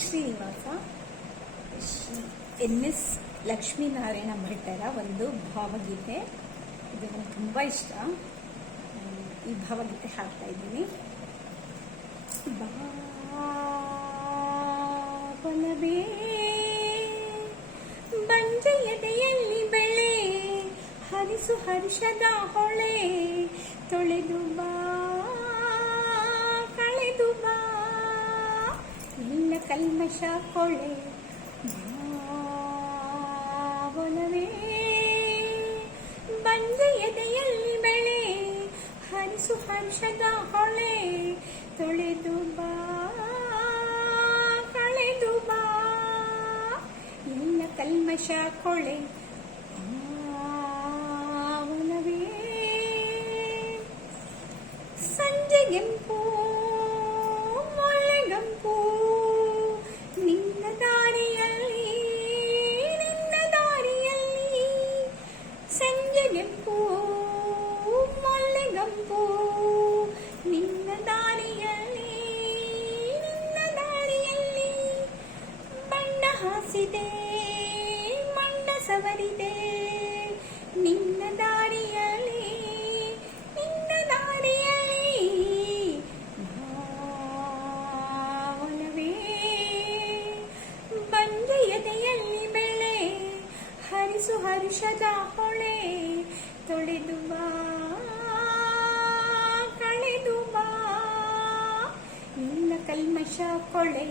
ಶ್ರೀನಿವಾಸ ಶ್ರೀ ಎನ್.ಎಸ್. ಲಕ್ಷ್ಮೀನಾರಾಯಣ ಭಟ್ಟರ ಒಂದು ಭಾವಗೀತೆ. ಇದು ನನಗೆ ತುಂಬ ಇಷ್ಟ. ಈ ಭಾವಗೀತೆ ಹಾಡ್ತಾ ಇದ್ದೀನಿ. ಬಾವಲವೇ ಬಂಜೆಯದೆಯಲ್ಲಿ ಬೆಳೆ ಹರಿಸು ಹರ್ಷದ ಹೊಳೆ ತೊಳೆದು ಬಾ ಕಳೆದು ಬಾ ಎಲ್ಲ ಕಲ್ಮಶ ಕೊಳೆ. ಬಾವಲವೇ ಬಂಜೆಯದೆಯಲ್ಲಿ ಬೆಳೆ ಹರಿಸು ಹರ್ಷದ ಹೊಳೆ ತೊಳೆದು ಬಾ ಕಳೆದು ಬಾ ಎಲ್ಲ ಕಲ್ಮಶ ಕೊಳೆ. ಬಾವಲವೇ ಸಂಜೆಗೆಂಪು ಮೊಳ್ಳೆಗಂಪು ನಿನ್ನ ದಾರಿಯಲ್ಲಿ ಸಂಜೆಗೆಂಪು ಮೊಳ್ಳೆಗಂಪು ನಿನ್ನ ದಾರಿಯಲ್ಲಿ ಬಣ್ಣ ಹಾಸಿದೆ ಮಣ್ಣ ಸವರಿದೆ ನಿನ್ನ ದಾರಿಯಲ್ಲಿ ಭಾವನವೇ ಬಂಜೆಯದೆಯಲ್ಲಿ ಬೆಳೆ ಹರಿಸು ಹರ್ಷದ ಹೊಳೆ ತೊಳೆದು ಬಾ ಕಳೆದು ಬಾ ಎಲ್ಲ ಕಲ್ಮಶ ಕೊಳೆ.